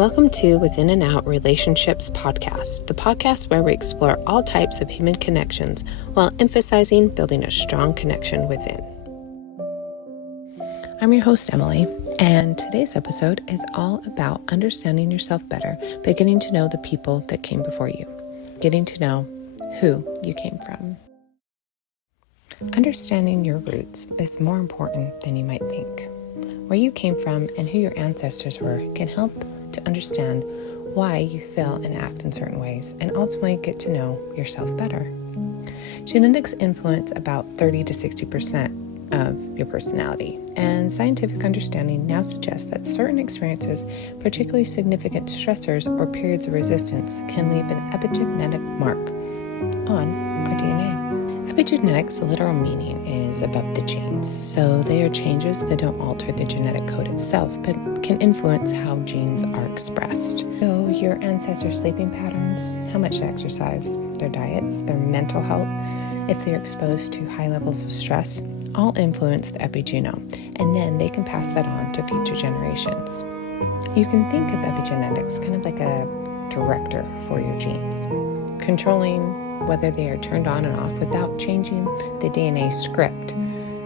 Welcome to Within and Out Relationships Podcast, the podcast where we explore all types of human connections while emphasizing building a strong connection within. I'm your host, Emily, and today's episode is all about understanding yourself better by getting to know the people that came before you, getting to know who you came from. Understanding your roots is more important than you might think. Where you came from and who your ancestors were can help to understand why you feel and act in certain ways and ultimately get to know yourself better. Genetics influence about 30 to 60% of your personality, and scientific understanding now suggests that certain experiences, particularly significant stressors or periods of resistance, can leave an epigenetic mark on our DNA. Epigenetics, the literal meaning is above the genes, so they are changes that don't alter the genetic code itself, but can influence how genes are expressed. So your ancestors' sleeping patterns, how much they exercise, their diets, their mental health, if they're exposed to high levels of stress, all influence the epigenome, and then they can pass that on to future generations. You can think of epigenetics kind of like a director for your genes, controlling whether they are turned on and off without changing the DNA script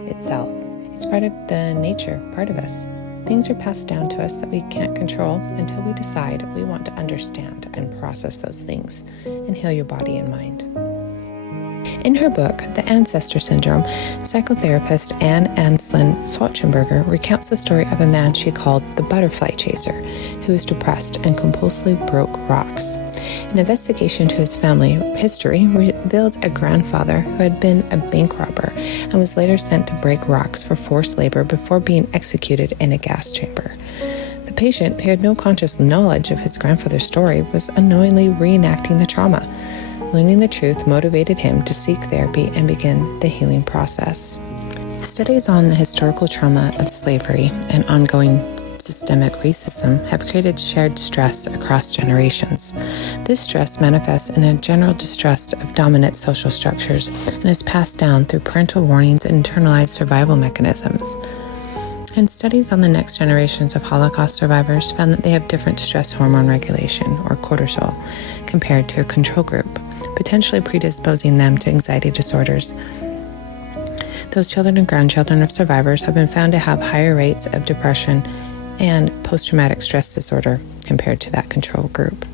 itself. It's part of the nature, part of us. Things are passed down to us that we can't control until we decide we want to understand and process those things and heal your body and mind. In her book, The Ancestor Syndrome, psychotherapist Anne Anslin Schwarzenberger recounts the story of a man she called the butterfly chaser, who was depressed and compulsively broke rocks. An investigation to his family history revealed a grandfather who had been a bank robber and was later sent to break rocks for forced labor before being executed in a gas chamber. The patient, who had no conscious knowledge of his grandfather's story, was unknowingly reenacting the trauma. Learning the truth motivated him to seek therapy and begin the healing process. Studies on the historical trauma of slavery and ongoing systemic racism have created shared stress across generations. This stress manifests in a general distrust of dominant social structures and is passed down through parental warnings and internalized survival mechanisms. And studies on the next generations of Holocaust survivors found that they have different stress hormone regulation, or cortisol, compared to a control group, potentially predisposing them to anxiety disorders. Those children and grandchildren of survivors have been found to have higher rates of depression and post-traumatic stress disorder compared to that control group.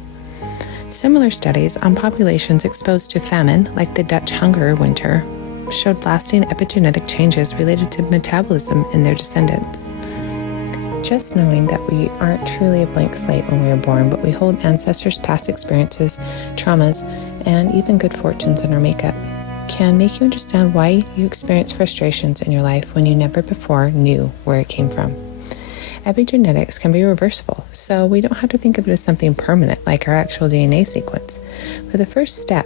Similar studies on populations exposed to famine, like the Dutch hunger winter, showed lasting epigenetic changes related to metabolism in their descendants. Just knowing that we aren't truly a blank slate when we are born, but we hold ancestors' past experiences, traumas, and even good fortunes in our makeup, can make you understand why you experience frustrations in your life when you never before knew where it came from. Epigenetics can be reversible, so we don't have to think of it as something permanent like our actual DNA sequence. But the first step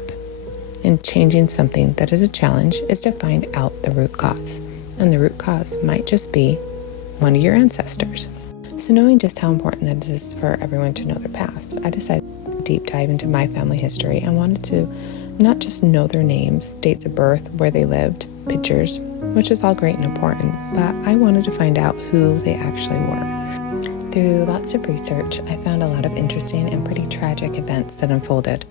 in changing something that is a challenge is to find out the root cause. And the root cause might just be one of your ancestors. So knowing just how important that is for everyone to know their past, I decided to deep dive into my family history and wanted to not just know their names, dates of birth, where they lived, pictures, which is all great and important, but I wanted to find out who they actually were. Through lots of research, I found a lot of interesting and pretty tragic events that unfolded.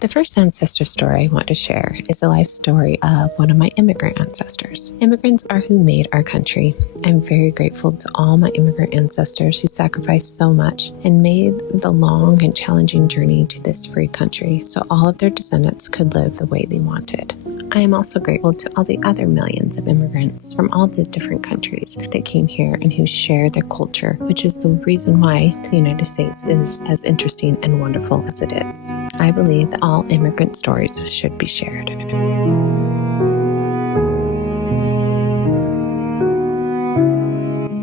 The first ancestor story I want to share is the life story of one of my immigrant ancestors. Immigrants are who made our country. I'm very grateful to all my immigrant ancestors who sacrificed so much and made the long and challenging journey to this free country so all of their descendants could live the way they wanted. I am also grateful to all the other millions of immigrants from all the different countries that came here and who share their culture, which is the reason why the United States is as interesting and wonderful as it is. I believe that all immigrant stories should be shared.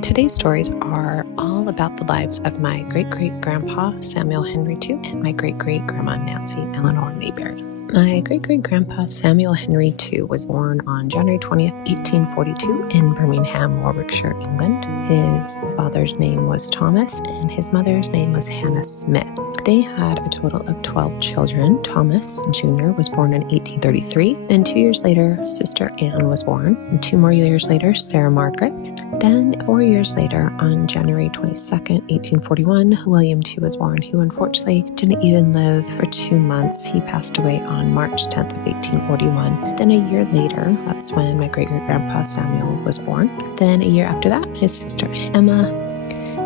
Today's stories are all about the lives of my great-great-grandpa, Samuel Henry II, and my great-great-grandma, Nancy Eleanor Mayberry. My great-great-grandpa Samuel Henry II was born on January 20th, 1842 in Birmingham, Warwickshire, England. His father's name was Thomas and his mother's name was Hannah Smith. They had a total of 12 children. Thomas Jr. was born in 1833. Then 2 years later, sister Anne was born. And 2 more years later, Sarah Margaret. Then 4 years later, on January 22nd, 1841, William II was born, who unfortunately didn't even live for 2 months. He passed away on March 10th of 1841. Then a year later, that's when my great-great-grandpa Samuel was born. Then a year after that, his sister Emma.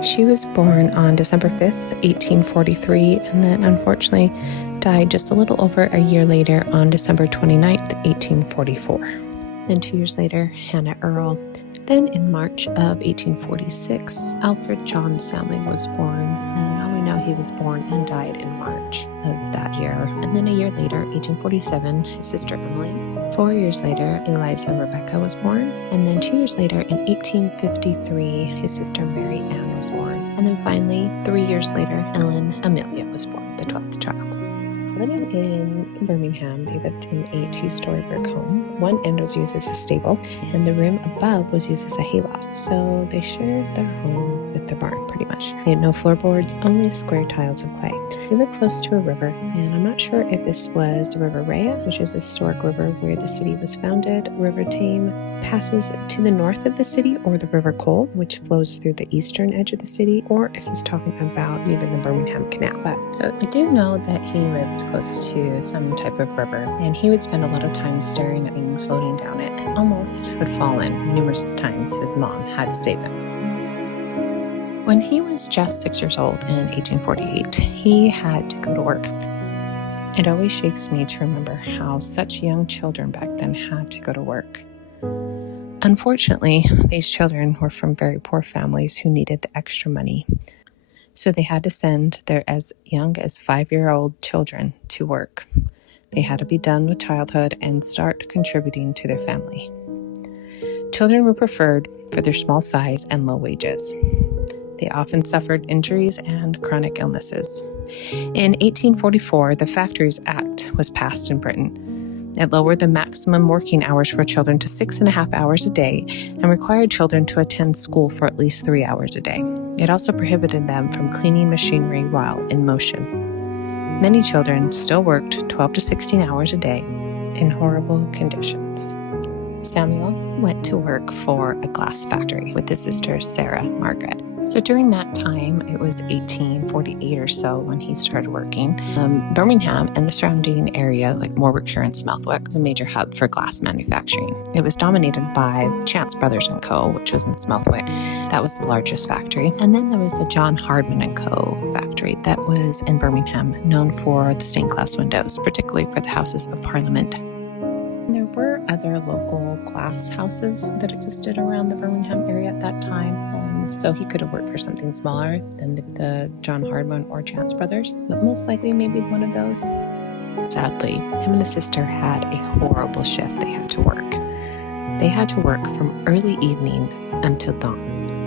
She was born on December 5th, 1843, and then unfortunately died just a little over a year later on December 29th, 1844. Then 2 years later, Hannah Earl. Then in March of 1846, Alfred John Samling was born, and all we know, he was born and died in March of that year. And then a year later, 1847, his sister Emily. 4 years later, Eliza Rebecca was born, and then 2 years later, in 1853, his sister Mary Ann was born. And then finally, 3 years later, Ellen Amelia was born, the 12th child. Living in Birmingham, they lived in a 2-story brick home. One end was used as a stable, and the room above was used as a hayloft. So they shared their home with the barn, pretty much. They had no floorboards, only square tiles of clay. They lived close to a river, and I'm not sure if this was the River Rhea, which is a historic river where the city was founded. River Tame passes to the north of the city, or the River Cole, which flows through the eastern edge of the city, or if he's talking about even the Birmingham Canal. But I do know that he lived close to some type of river, and he would spend a lot of time staring at things floating down it and almost would fall in. Numerous times his mom had to save him. When he was just 6 years old in 1848, he had to go to work. It always shakes me to remember how such young children back then had to go to work. Unfortunately, these children were from very poor families who needed the extra money. So they had to send their as young as 5-year-old children to work. They had to be done with childhood and start contributing to their family. Children were preferred for their small size and low wages. They often suffered injuries and chronic illnesses. In 1844, the Factories Act was passed in Britain. It lowered the maximum working hours for children to 6.5 hours a day and required children to attend school for at least 3 hours a day. It also prohibited them from cleaning machinery while in motion. Many children still worked 12 to 16 hours a day in horrible conditions. Samuel went to work for a glass factory with his sister Sarah Margaret. So during that time, it was 1848 or so when he started working. Birmingham and the surrounding area, like Warwickshire and Smethwick, was a major hub for glass manufacturing. It was dominated by Chance Brothers & Co., which was in Smethwick. That was the largest factory. And then there was the John Hardman & Co. factory that was in Birmingham, known for the stained glass windows, particularly for the Houses of Parliament. There were other local glass houses that existed around the Birmingham area at that time. So he could have worked for something smaller than the John Hardman or Chance Brothers, but most likely maybe one of those. Sadly, him and his sister had a horrible shift they had to work. They had to work from early evening until dawn.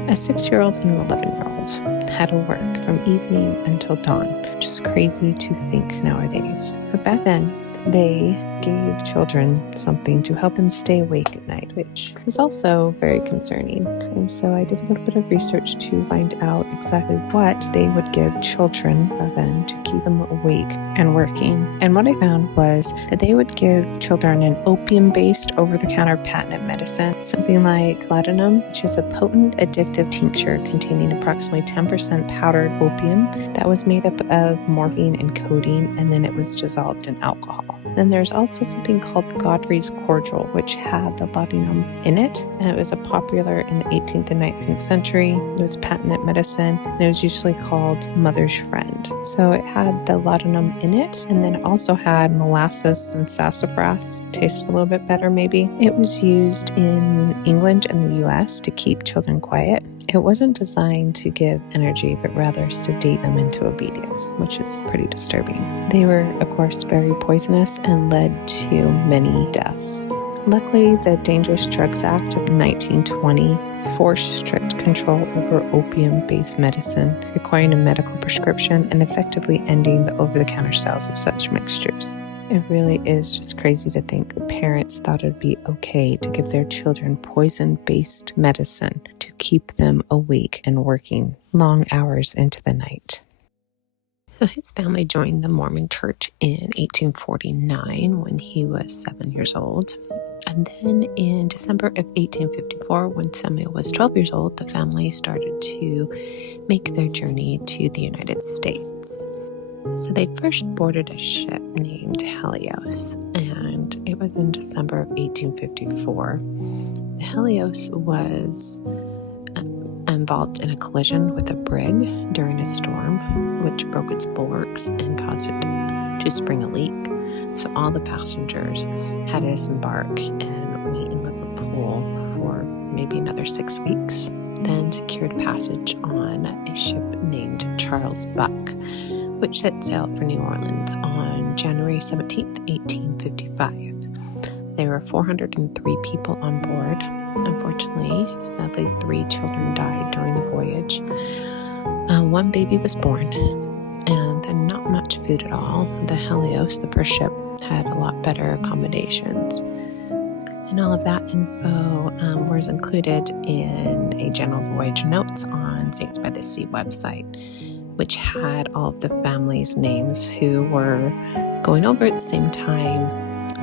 A 6-year-old and an 11-year-old had to work from evening until dawn, which is crazy to think nowadays. But back then, they gave children something to help them stay awake at night, which was also very concerning. And so I did a little bit of research to find out exactly what they would give children back then to keep them awake and working. And what I found was that they would give children an opium-based over-the-counter patented medicine, something like laudanum, which is a potent addictive tincture containing approximately 10% powdered opium that was made up of morphine and codeine, and then it was dissolved in alcohol. Then there's also something called Godfrey's cordial, which had the laudanum in it, and it was a popular in the 18th and 19th century. It was patented medicine, and it was usually called Mother's Friend. So it had the laudanum in it, and then it also had molasses and sassafras. Tasted a little bit better, maybe. It was used in England and the US to keep children quiet. It wasn't designed to give energy, but rather sedate them into obedience, which is pretty disturbing. They were, of course, very poisonous and led to many deaths. Luckily, the Dangerous Drugs Act of 1920 forced strict control over opium-based medicine, requiring a medical prescription and effectively ending the over-the-counter sales of such mixtures. It really is just crazy to think that parents thought it would be okay to give their children poison-based medicine to keep them awake and working long hours into the night. So his family joined the Mormon Church in 1849 when he was 7 years old. And then in December of 1854, when Samuel was 12 years old, the family started to make their journey to the United States. So they first boarded a ship named Helios, and it was in December of 1854. The Helios was involved in a collision with a brig during a storm, which broke its bulwarks and caused it to spring a leak. So all the passengers had to disembark and wait in Liverpool for maybe another 6 weeks, then secured passage on a ship named Charles Buck, which set sail for New Orleans on January 17th, 1855. There were 403 people on board. Unfortunately, sadly, 3 children died during the voyage. 1 baby was born, and then not much food at all. The Helios, the first ship, had a lot better accommodations. And all of that info was included in a general voyage notes on Saints by the Sea website, which had all of the family's names who were going over at the same time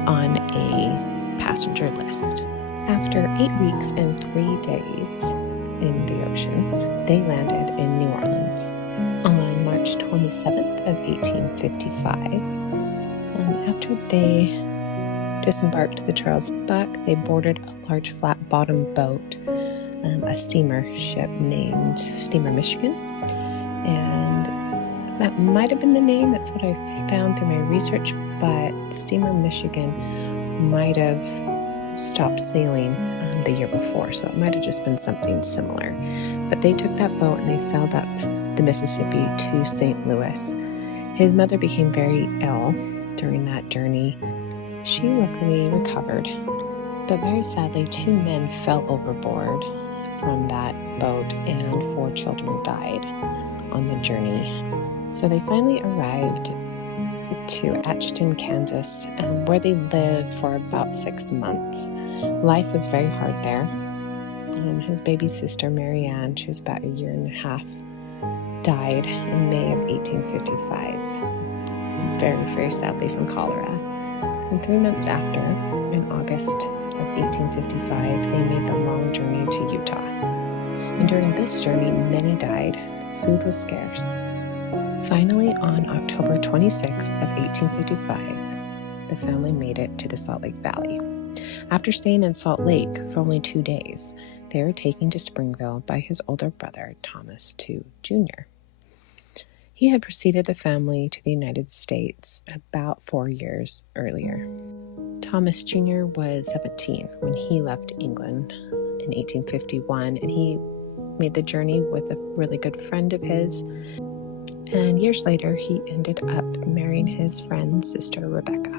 on a passenger list. After 8 weeks and 3 days in the ocean, they landed in New Orleans on March 27th of 1855. After they disembarked the Charles Buck, they boarded a large flat-bottom boat, a steamer ship named Steamer Michigan. And that might have been the name. That's what I found through my research, but Steamer Michigan might have stopped sailing the year before, so it might have just been something similar. But they took that boat and they sailed up the Mississippi to St. Louis. His mother became very ill during that journey. She luckily recovered, but very sadly, 2 men fell overboard from that boat and 4 children died on the journey. So they finally arrived to Atchison, Kansas, where they lived for about 6 months. Life was very hard there. His baby sister, Marianne, she was about 1.5 years, died in May of 1855, very, very sadly from cholera. And 3 months after, in August of 1855, they made the long journey to Utah. And during this journey, many died. Food was scarce. Finally, on October 26th of 1855, the family made it to the Salt Lake Valley. After staying in Salt Lake for only 2 days, they were taken to Springville by his older brother, Thomas II Jr. He had preceded the family to the United States about 4 years earlier. Thomas Jr. was 17 when he left England in 1851, and he made the journey with a really good friend of his. And years later, he ended up marrying his friend's sister, Rebecca.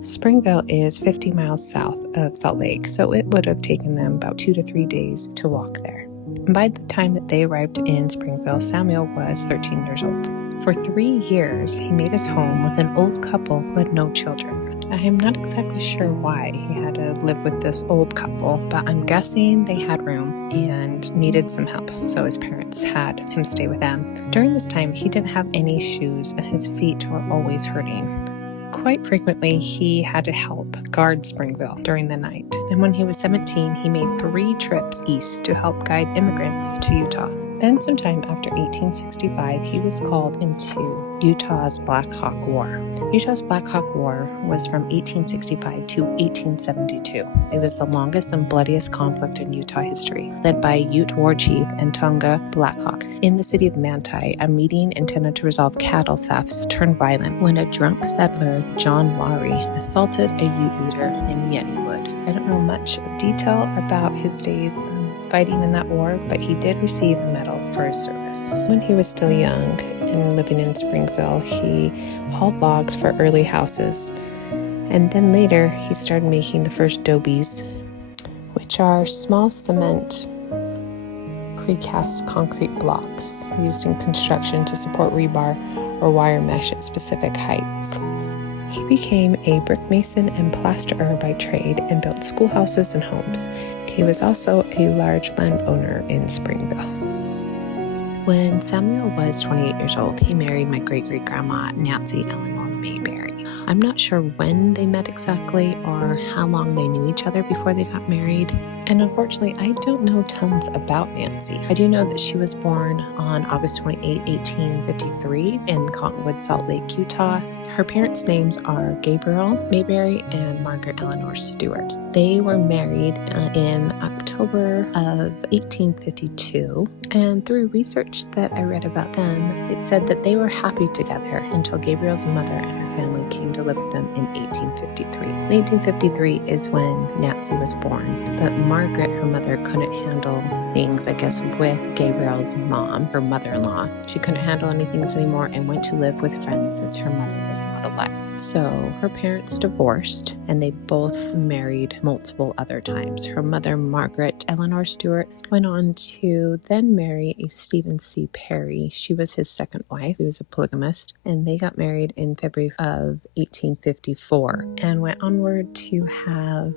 Springville is 50 miles south of Salt Lake, so it would have taken them about 2 to 3 days to walk there. And by the time that they arrived in Springville, Samuel was 13 years old. For 3 years, he made his home with an old couple who had no children. I'm not exactly sure why he had to live with this old couple, but I'm guessing they had room and needed some help, so his parents had him stay with them. During this time, he didn't have any shoes and his feet were always hurting. Quite frequently, he had to help guard Springville during the night. And when he was 17, he made 3 trips east to help guide immigrants to Utah. Then sometime after 1865, he was called into Utah's Black Hawk War. Utah's Black Hawk War was from 1865 to 1872. It was the longest and bloodiest conflict in Utah history, led by Ute War Chief and Tonga Black Hawk. In the city of Manti, a meeting intended to resolve cattle thefts turned violent when a drunk settler, John Lowry, assaulted a Ute leader named Yenny Wood. I don't know much detail about his days fighting in that war, but he did receive a medal for his service. When he was still young and living in Springville, he hauled logs for early houses. And then later, he started making the first dobies, which are small cement precast concrete blocks used in construction to support rebar or wire mesh at specific heights. He became a brick mason and plasterer by trade and built schoolhouses and homes. He was also a large landowner in Springville. When Samuel was 28 years old, he married my great-great-grandma, Nancy Eleanor Mayberry. I'm not sure when they met exactly or how long they knew each other before they got married. And unfortunately, I don't know tons about Nancy. I do know that she was born on August 28, 1853 in Cottonwood, Salt Lake, Utah. Her parents' names are Gabriel Mayberry and Margaret Eleanor Stewart. They were married in October of 1852, and through research that I read about them, it said that they were happy together until Gabriel's mother and her family came to live with them in 1853. 1853 is when Nancy was born, but Margaret, her mother, couldn't handle things, I guess, with Gabriel's mom, her mother-in-law. She couldn't handle any things anymore and went to live with friends since her mother was not alive. So her parents divorced, and they both married multiple other times. Her mother, Margaret Eleanor Stewart, went on to then marry a Stephen C. Perry. She was his second wife. He was a polygamist, and they got married in February of 1854 and went onward to have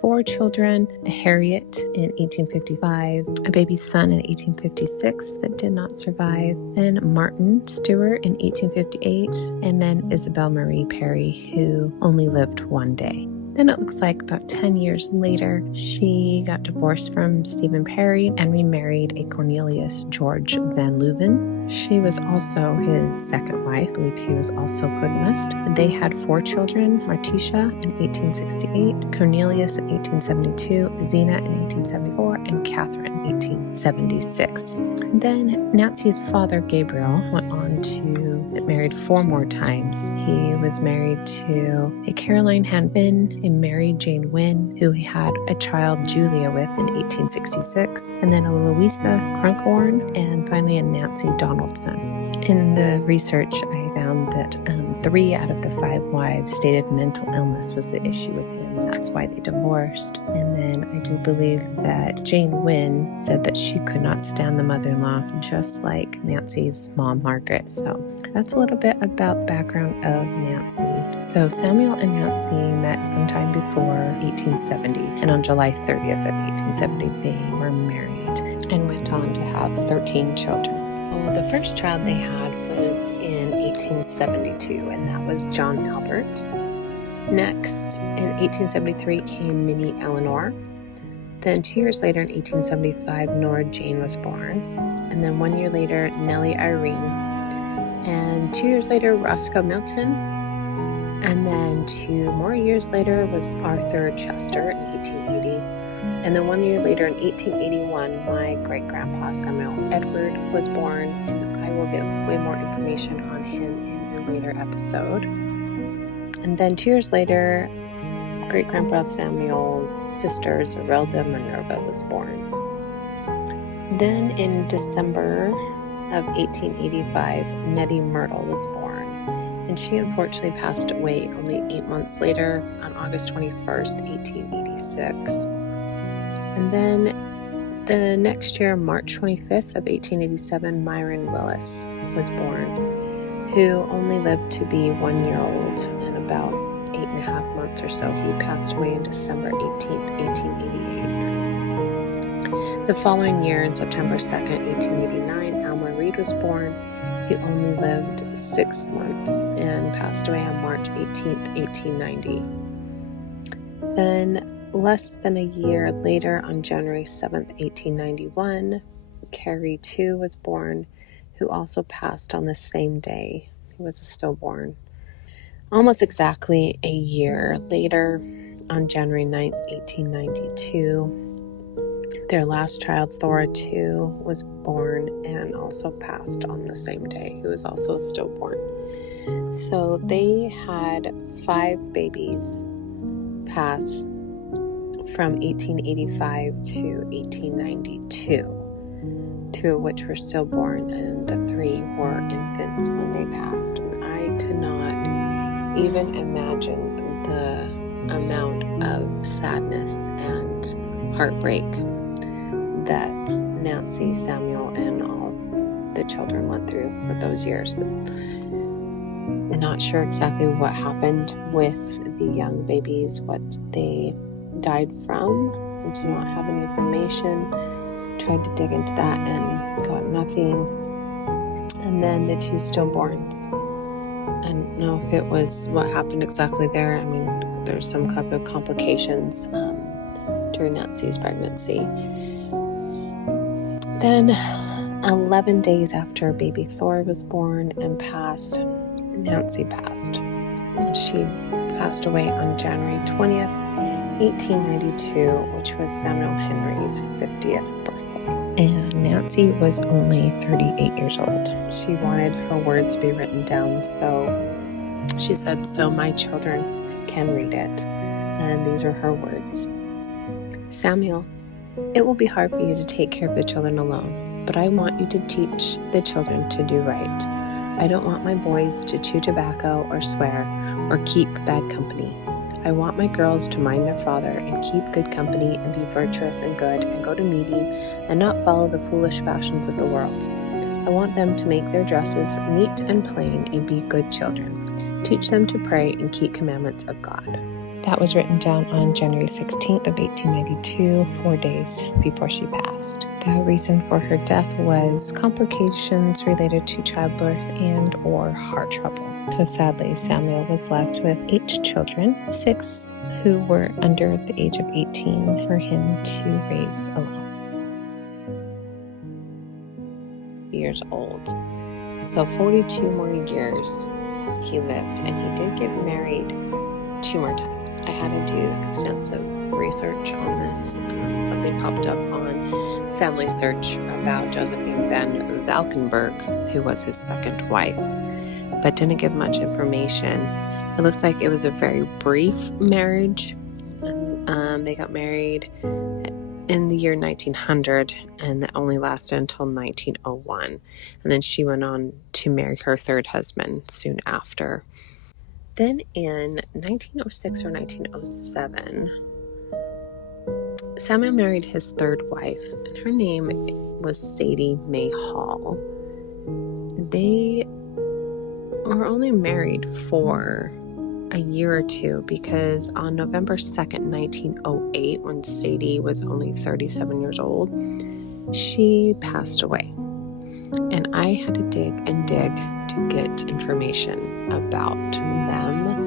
4 children: a Harriet in 1855, a baby son in 1856 that did not survive, then Martin Stewart in 1858, and then Isabel Marie Perry, who only lived one day. Then it looks like about 10 years later, she got divorced from Stephen Perry and remarried a Cornelius George Van Leuven. She was also his second wife. I believe he was also polygamist. They had 4 children: Marticia in 1868, Cornelius in 1872, Zena in 1874, and Catherine in 1876. Then Nancy's father, Gabriel, went on to get married 4 more times. He was married to a Caroline Hanvin, a Mary Jane Wynn, who he had a child, Julia, with in 1866, and then a Louisa Crunkhorn, and finally a Nancy Donaldson. In the research, I found that 3 out of the 5 wives stated mental illness was the issue with him. That's why they divorced. And then I do believe that Jane Wynn said that she could not stand the mother-in-law, just like Nancy's mom, Margaret. So that's a little bit about the background of Nancy. So Samuel and Nancy met sometime before 1870, and on July 30th of 1870, they were married and went on to have 13 children. Well, the first child they had was in 1872, and that was John Albert. Next, in 1873, came Minnie Eleanor. Then 2 years later, in 1875, Nora Jane was born. And then 1 year later, Nellie Irene. And 2 years later, Roscoe Milton. And then 2 more years later was Arthur Chester in 1880. And then 1 year later, in 1881, my great-grandpa Samuel Edward was born, and I will get way more information on him in a later episode. And then 2 years later, great-grandpa Samuel's sister, Zerelda Minerva, was born. Then in December of 1885, Nettie Myrtle was born, and she unfortunately passed away only 8 months later on August 21st, 1886. And then the next year, March 25th of 1887, Myron Willis was born, who only lived to be 1 year old and about 8.5 months or so. He passed away on December 18th, 1888. The following year, on September 2nd, 1889, Alma Reed was born, who only lived 6 months and passed away on March 18th, 1890. Then, less than a year later, on January 7th, 1891, Carrie too was born, who also passed on the same day. He was a stillborn. Almost exactly a year later, on January 9th, 1892, their last child, Thora too, was born and also passed on the same day. He was also a stillborn. So they had 5 babies pass from 1885 to 1892, 2 of which were stillborn, and the 3 were infants when they passed. And I could not even imagine the amount of sadness and heartbreak that Nancy, Samuel, and all the children went through for those years. Not sure exactly what happened with the young babies, what they died from. We do not have any information. Tried to dig into that and got nothing. And then the 2 stillborns. I don't know if it was what happened exactly there. I mean, there's some kind of complications during Nancy's pregnancy. Then 11 days after baby Thor was born and passed, Nancy passed. She passed away on January 20th, 1892, which was Samuel Henry's 50th birthday. And Nancy was only 38 years old. She wanted her words to be written down, so she said, "So my children can read it." And these are her words. "Samuel, it will be hard for you to take care of the children alone, but I want you to teach the children to do right. I don't want my boys to chew tobacco or swear or keep bad company. I want my girls to mind their father and keep good company and be virtuous and good and go to meeting and not follow the foolish fashions of the world. I want them to make their dresses neat and plain and be good children. Teach them to pray and keep commandments of God." That was written down on January 16th of 1892, 4 days before she passed. The reason for her death was complications related to childbirth and or heart trouble. So sadly, Samuel was left with 8 children, 6 who were under the age of 18 for him to raise alone. Years old. So 42 more years he lived, and he did get married 2 more times. I had to do extensive research on this. Something popped up on Family Search about Josephine Van Valkenburg, who was his second wife, but didn't give much information. It looks like it was a very brief marriage. They got married in the year 1900, and that only lasted until 1901. And then she went on to marry her 3rd husband soon after. Then in 1906 or 1907, Samuel married his 3rd wife, and her name was Sadie Mae Hall. They were only married for a year or 2 because on November 2nd, 1908, when Sadie was only 37 years old, she passed away. And I had to dig to get information about them,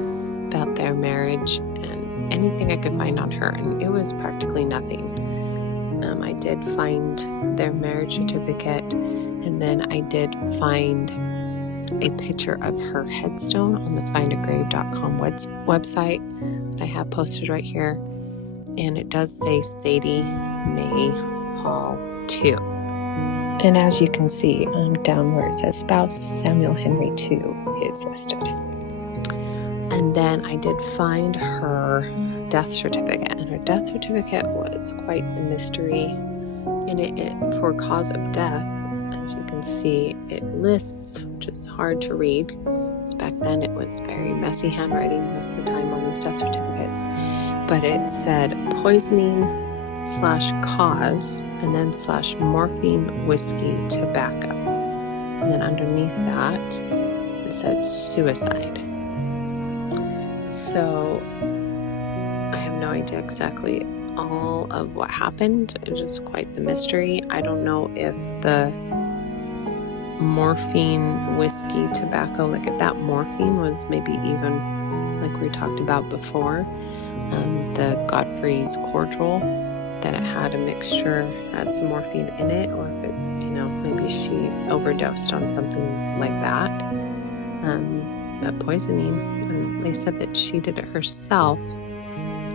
about their marriage, and anything I could find on her, and it was practically nothing. I did find their marriage certificate, and then I did find a picture of her headstone on the findagrave.com website that I have posted right here, and it does say Sadie Mae Hall 2. And as you can see, down where it says spouse Samuel Henry 2 is listed. And then I did find her death certificate, and her death certificate was quite the mystery. And it for cause of death, as you can see, it lists, which is hard to read, because back then it was very messy handwriting most of the time on these death certificates, but it said poisoning/cause and then /morphine, whiskey, tobacco. And then underneath that, it said suicide. So I have no idea exactly all of what happened. It is quite the mystery. I don't know if the morphine, whiskey, tobacco, like if that morphine was maybe even like we talked about before, the Godfrey's cordial, that it had a mixture, had some morphine in it, or if it, maybe she overdosed on something like that. But poisoning, and they said that she did it herself,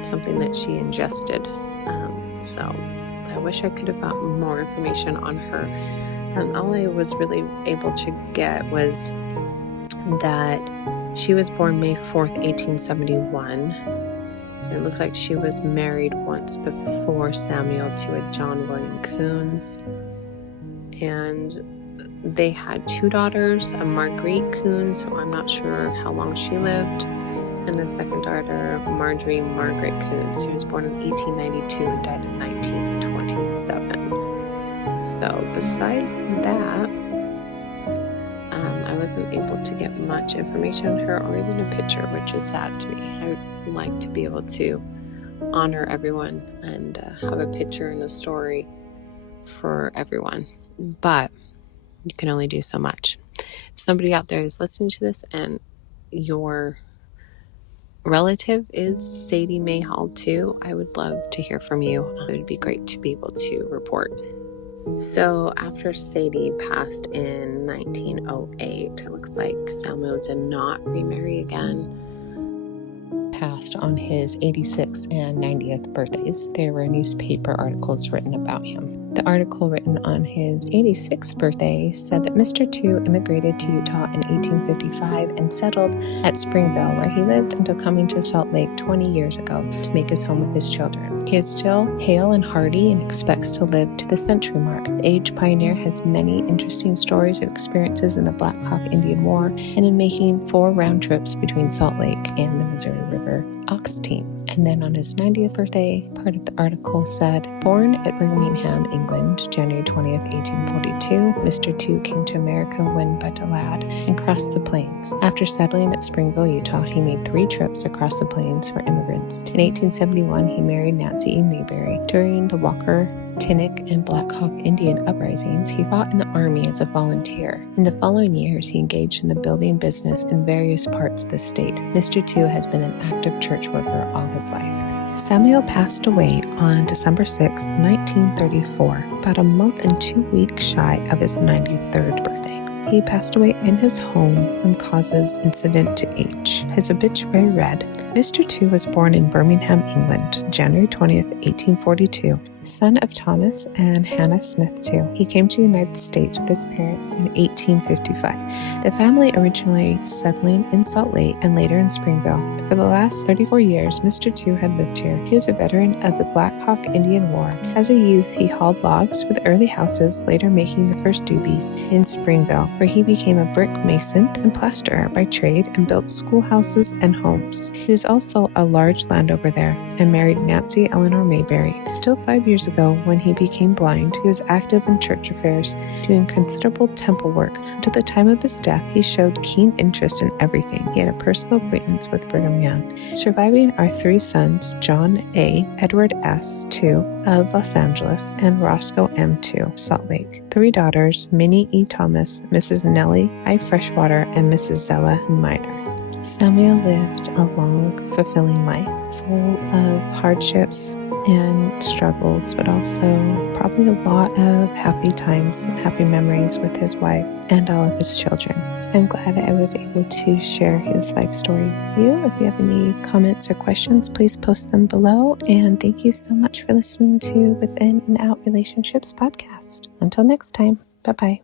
something that she ingested. So I wish I could have gotten more information on her. All I was really able to get was that she was born May 4th, 1871. It looks like she was married once before Samuel to a John William Coons. And they had 2 daughters, a Marguerite Coons, who I'm not sure how long she lived, and the second daughter, Marjorie Margaret Coons, who was born in 1892 and died in 1927. So besides that, I wasn't able to get much information on her or even a picture, which is sad to me. I would like to be able to honor everyone and have a picture and a story for everyone, but you can only do so much. If somebody out there is listening to this and your relative is Sadie Mae Hall too, I would love to hear from you. It would be great to be able to report. So after Sadie passed in 1908, it looks like Samuel did not remarry again. Passed on his 86th and 90th birthdays. There were newspaper articles written about him. The article written on his 86th birthday said that Mr. Two immigrated to Utah in 1855 and settled at Springville, where he lived until coming to Salt Lake 20 years ago to make his home with his children. He is still hale and hearty and expects to live to the century mark. The aged pioneer has many interesting stories of experiences in the Black Hawk Indian War and in making 4 round trips between Salt Lake and the Missouri River ox team. And then on his 90th birthday, part of the article said, born at Birmingham, England, January 20th, 1842, Mr. Two came to America when but a lad and crossed the plains. After settling at Springville, Utah, he made 3 trips across the plains for immigrants. In 1871, he married Nancy E. Mayberry. During the Walker, Tinnick, and Black Hawk Indian uprisings, he fought in the army as a volunteer. In the following years, he engaged in the building business in various parts of the state. Mr. Two has been an active church worker all his life. Samuel passed away on December 6, 1934, about a month and 2 weeks shy of his 93rd birthday. He passed away in his home from causes incident to age. His obituary read, Mr. Two was born in Birmingham, England, January 20th, 1842, son of Thomas and Hannah Smith Two. He came to the United States with his parents in 1855, the family originally settling in Salt Lake and later in Springville. For the last 34 years, Mr. Two had lived here. He was a veteran of the Black Hawk Indian War. As a youth, he hauled logs for the early houses, later making the first doobies in Springville, where he became a brick mason and plasterer by trade and built schoolhouses and homes. He was also a large landowner there and married Nancy Eleanor Mayberry. Until 5 years ago, when he became blind, he was active in church affairs, doing considerable temple work. Until the time of his death, he showed keen interest in everything. He had a personal acquaintance with Brigham Young. Surviving are 3 sons, John A., Edward S. Two of Los Angeles, and Roscoe M. Two, Salt Lake. 3 daughters, Minnie E. Thomas, Mrs. Nellie I. Freshwater, and Mrs. Zella Miner. Samuel lived a long, fulfilling life, full of hardships and struggles, but also probably a lot of happy times and happy memories with his wife and all of his children. I'm glad I was able to share his life story with you. If you have any comments or questions, please post them below. And thank you so much for listening to Within and Out Relationships podcast. Until next time, bye-bye.